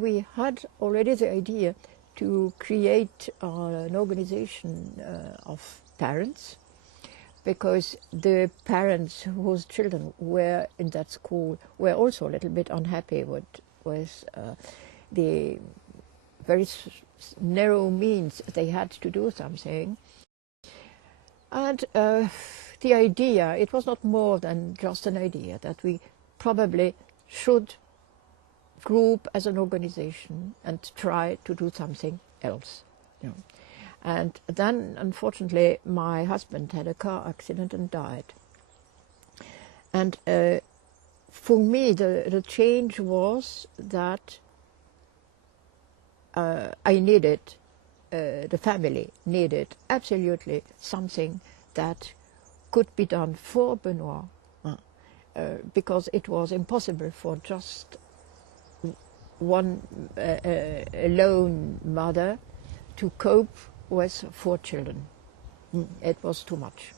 We had already the idea to create an organization of parents, because the parents whose children were in that school were also a little bit unhappy with the very narrow means they had to do something. And the idea, it was not more than just an idea, that we probably should group as an organization and try to do something else. And then, unfortunately, my husband had a car accident and died. And for me, the change was that I needed, the family needed absolutely something that could be done for Benoit, because it was impossible for just one lone mother to cope with 4 children. It was too much.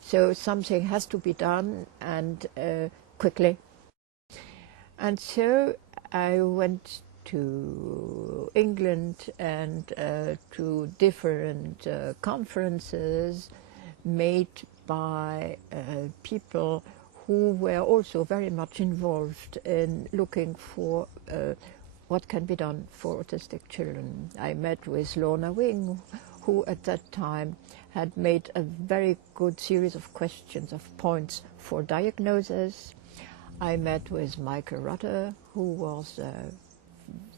So something has to be done, and quickly. And so I went to England and to different conferences made by people who were also very much involved in looking for what can be done for autistic children. I met with Lorna Wing, who at that time had made a very good series of questions, of points for diagnosis. I met with Michael Rutter, who was a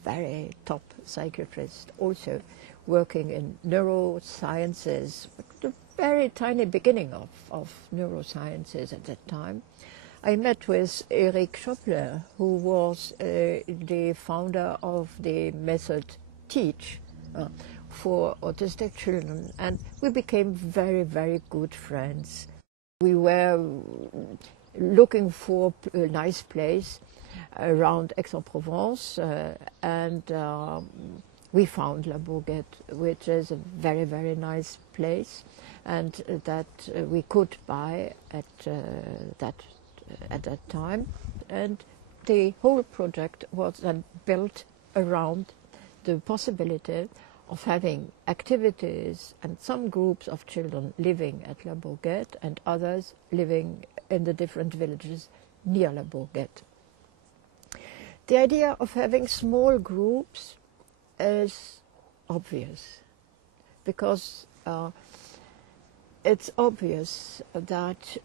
very top psychiatrist, also working in neurosciences, the very tiny beginning of neurosciences at that time. I met with Eric Schopler, who was the founder of the method TEACH for autistic children, and we became very, very good friends. We were looking for a nice place around Aix-en-Provence, and we found La Bourguette, which is a very, very nice place, and that we could buy at that time. And the whole project was then built around the possibility of having activities and some groups of children living at La Bourguette and others living in the different villages near La Bourguette. The idea of having small groups is obvious, because it's obvious that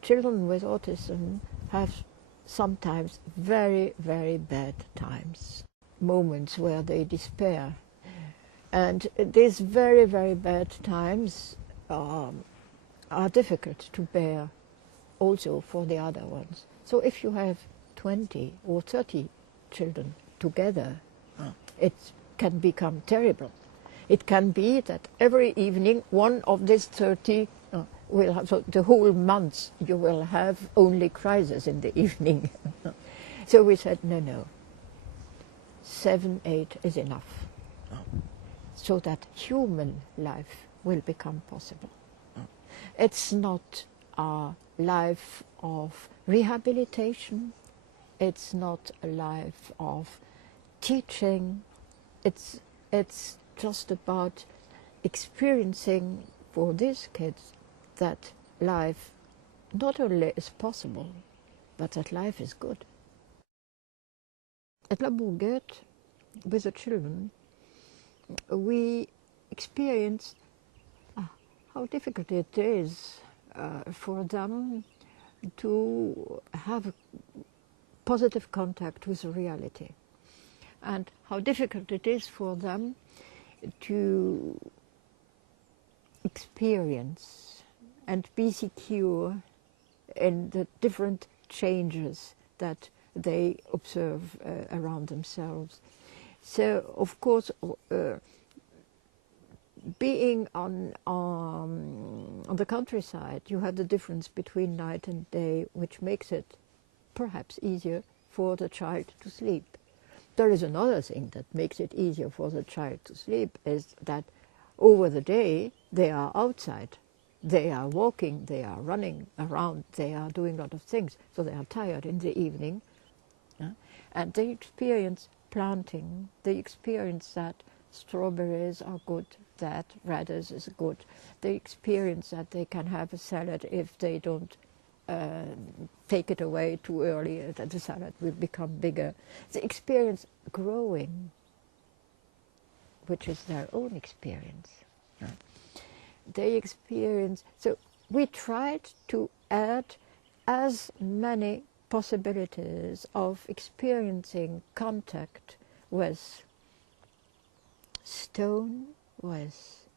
children with autism have sometimes very, very bad times, moments where they despair. And these very, very bad times are difficult to bear also for the other ones. So if you have 20 or 30 children together, it can become terrible. It can be that every evening one of these 30 will have, so the whole month you will have only crisis in the evening. So we said, no, 7, 8 is enough, so that human life will become possible. It's not a life of rehabilitation, it's not a life of teaching, it's just about experiencing for these kids that life not only is possible, but that life is good. At La Bourguette, with the children, we experienced how difficult it is for them to have a positive contact with reality, and how difficult it is for them to experience and be secure in the different changes that they observe around themselves. So, of course, being on the countryside, you have the difference between night and day, which makes it perhaps easier for the child to sleep. There is another thing that makes it easier for the child to sleep, is that over the day they are outside. They are walking, they are running around, they are doing a lot of things, so they are tired in the evening, and they experience planting, they experience that strawberries are good, that radish is good. They experience that they can have a salad if they don't take it away too early, that the salad will become bigger. They experience growing, which is their own experience. They experience, so we tried to add as many possibilities of experiencing contact with stone, with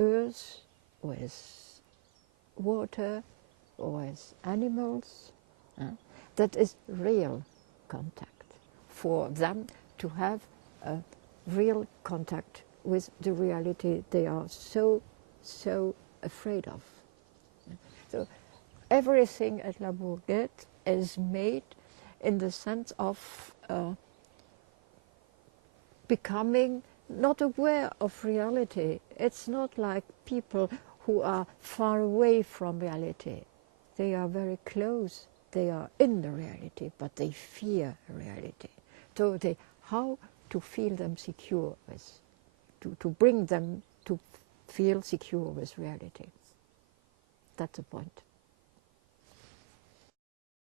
earth, with water, with animals, that is real contact, for them to have a real contact with the reality they are so afraid of. So everything at La Bourguette is made in the sense of becoming not aware of reality. It's not like people who are far away from reality. They are very close. They are in the reality, but they fear reality. So how to feel them secure with, to bring them to feel secure with reality. That's the point.